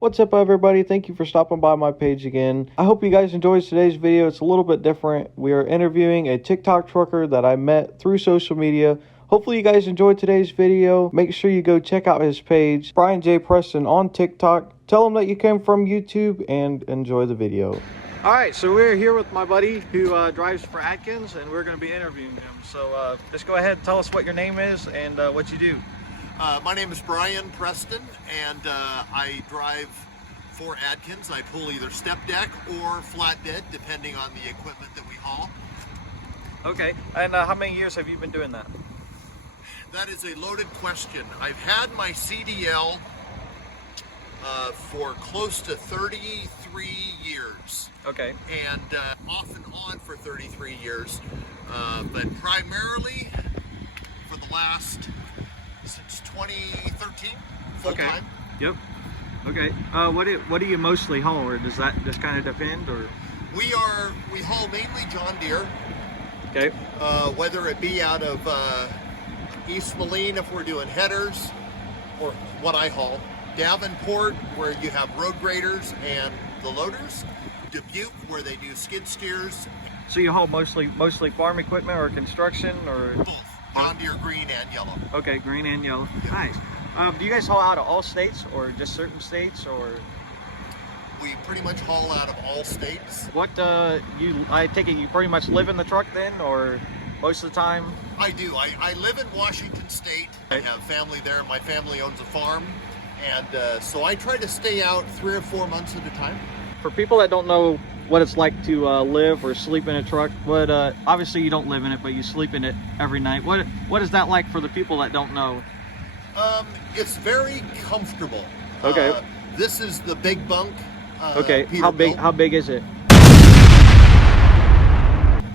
What's up, everybody? Thank you for stopping by my page again. I hope you guys enjoyed today's video. It's a little bit different. We are interviewing a TikTok trucker that I met through social media. Hopefully you guys enjoyed today's video. Make sure you go check out his page, Brian J. Preston on TikTok. Tell him that you came from YouTube and enjoy the video. All right, so we're here with my buddy who drives for Atkins, and we're going to be interviewing him. So just go ahead and tell us what your name is and what you do. My name is Brian Preston, and I drive for Atkins. I pull either step deck or flatbed, depending on the equipment that we haul. Okay, and how many years have you been doing that? That is a loaded question. I've had my CDL for close to 33 years. Okay. And off and on for 33 years, but primarily for the last, since 2013, full Okay. time. Yep. Okay. What do you mostly haul, or does that just kind of depend, or? We haul mainly John Deere. Okay. Whether it be out of East Moline if we're doing headers, or what I haul, Davenport where you have road graders and the loaders, Dubuque where they do skid steers. So you haul mostly farm equipment or construction, or? Both. John Deere green and yellow. Okay, green and yellow. Nice. Do you guys haul out of all states, or just certain states, or? We pretty much haul out of all states. What I take it you pretty much live in the truck then, or most of the time? I do. I live in Washington State. I have family there. My family owns a farm, and so I try to stay out 3 or 4 months at a time. For people that don't know what it's like to live or sleep in a truck, obviously you don't live in it, but you sleep in it every night. What is that like for the people that don't know? It's very comfortable. Okay. This is the big bunk. Okay. Peterbilt. How big is it?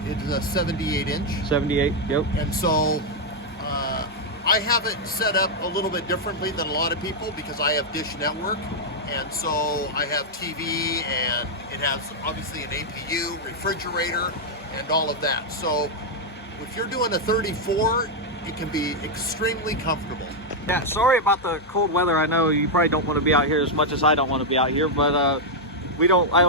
It's a 78 inch. 78. Yep. And so I have it set up a little bit differently than a lot of people because I have Dish Network. And so I have TV, and it has obviously an APU, refrigerator, and all of that. So if you're doing a 34, it can be extremely comfortable. Yeah, sorry about the cold weather. I know you probably don't want to be out here as much as I don't want to be out here, but I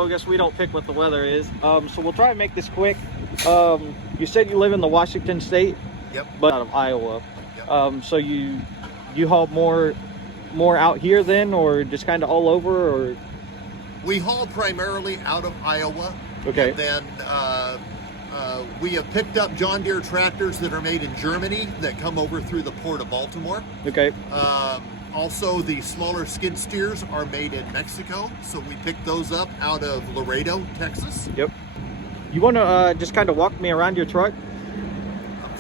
guess we don't pick what the weather is. So we'll try and make this quick. You said you live in the Washington State? Yep. But out of Iowa. Yep. So you haul more out here then, or just kind of all over, or? We haul primarily out of Iowa. Okay. And then we have picked up John Deere tractors that are made in Germany that come over through the port of Baltimore. Okay. Also, the smaller skid steers are made in Mexico, so we picked those up out of Laredo, Texas. Yep. You want to just kind of walk me around your truck?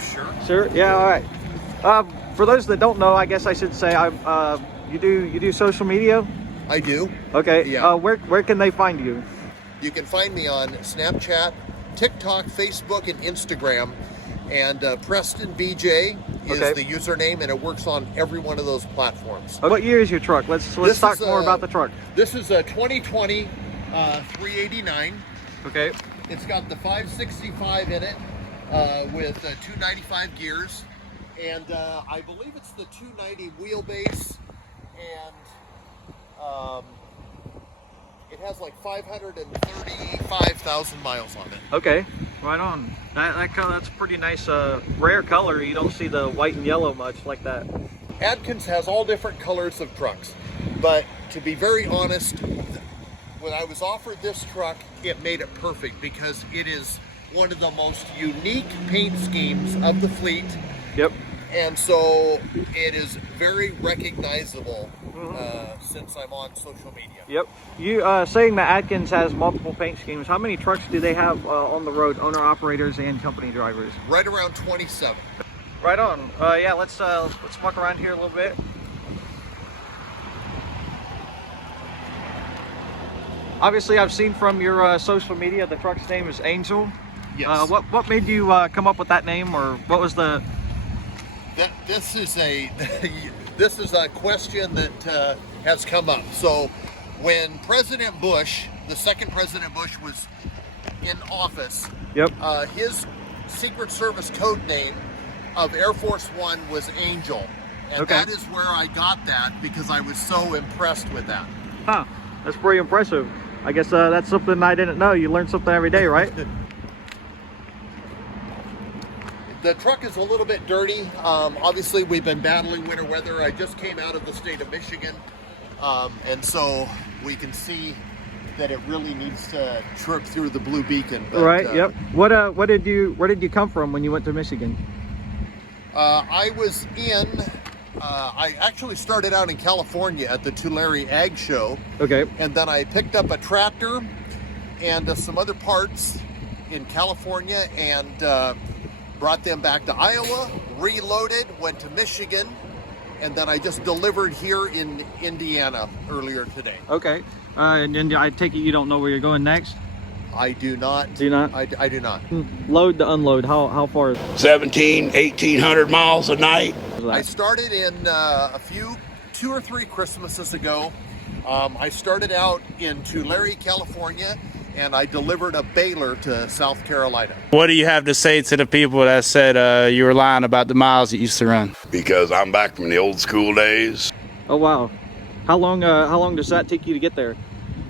Sure. Sure. Yeah. All right. For those that don't know, I guess I should say you do social media? I do. Okay. Yeah. Where can they find you? You can find me on Snapchat, TikTok, Facebook, and Instagram. And Preston BJ is the username, and it works on every one of those platforms. What year is your truck? Let's talk more about the truck. This is a 2020 389. Okay. It's got the 565 in it with 295 gears, and I believe it's the 290 wheelbase, and it has like 535,000 miles on it. Okay, right on. That's a pretty nice, rare color. You don't see the white and yellow much like that. Atkins has all different colors of trucks, but to be very honest, when I was offered this truck, it made it perfect because it is one of the most unique paint schemes of the fleet. Yep. And so it is very recognizable since I'm on social media. Yep. You saying that Atkins has multiple paint schemes. How many trucks do they have on the road, owner operators and company drivers? Right around 27. Right on. Yeah, let's walk around here a little bit. Obviously, I've seen from your social media the truck's name is Angel. Yes. What made you come up with that name, or what was the? This is a question that has come up. So when President Bush, the second President Bush, was in office, Yep. His Secret Service code name of Air Force One was Angel. And Okay. that is where I got that because I was so impressed with that. Huh. That's pretty impressive. I guess that's something I didn't know. You learn something every day, right? The truck is a little bit dirty. Obviously, we've been battling winter weather. I just came out of the state of Michigan, and so we can see that it really needs to trip through the blue beacon. But, right. Yep. Where did you come from when you went to Michigan? I was in. I actually started out in California at the Tulare Ag Show. Okay. And then I picked up a tractor and some other parts in California and brought them back to Iowa, reloaded, went to Michigan, and then I just delivered here in Indiana earlier today. Okay. And then I take it you don't know where you're going next? I do not. Do you not? I do not. Load to unload, how far is it? 1,800 miles a night. I started in 2 or 3 Christmases ago. I started out in Tulare, California, and I delivered a baler to South Carolina. What do you have to say to the people that said you were lying about the miles you used to run? Because I'm back from the old school days. Oh wow. How long does that take you to get there?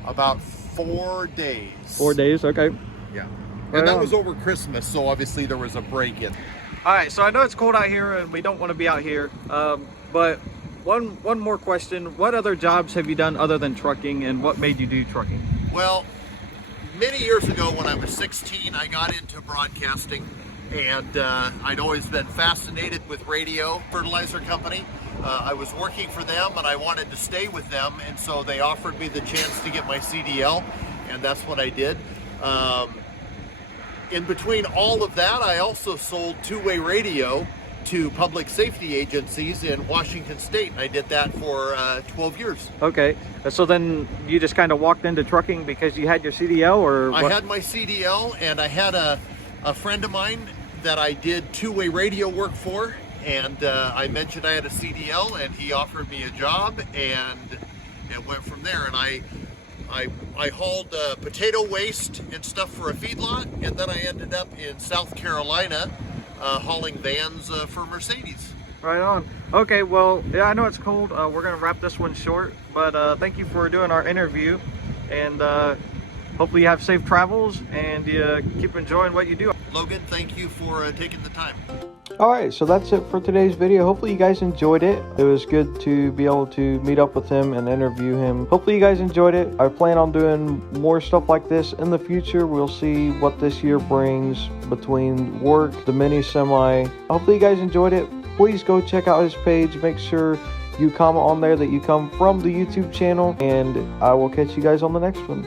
About 4 days. 4 days, okay. Yeah. Right And that on. was over Christmas, so obviously there was a break in. All right, so I know it's cold out here and we don't want to be out here, but one more question. What other jobs have you done other than trucking, and what made you do trucking? Well, many years ago when I was 16, I got into broadcasting, and I'd always been fascinated with radio. Fertilizer company. I was working for them and I wanted to stay with them, and so they offered me the chance to get my CDL, and that's what I did. In between all of that, I also sold two-way radio to public safety agencies in Washington State. I did that for 12 years. Okay, so then you just kind of walked into trucking because you had your CDL, or I what? had my CDL, and I had a friend of mine that I did two-way radio work for, and I mentioned I had a CDL, and he offered me a job, and it went from there. And I hauled potato waste and stuff for a feedlot, and then I ended up in South Carolina hauling vans for Mercedes. Right on. Okay, well, yeah, I know it's cold. We're gonna wrap this one short, but thank you for doing our interview, and hopefully you have safe travels and you keep enjoying what you do. Logan, thank you for taking the time. Alright, so that's it for today's video. Hopefully you guys enjoyed it. It was good to be able to meet up with him and interview him. Hopefully you guys enjoyed it. I plan on doing more stuff like this in the future. We'll see what this year brings between work, the mini semi. Hopefully you guys enjoyed it. Please go check out his page. Make sure you comment on there that you come from the YouTube channel, and I will catch you guys on the next one.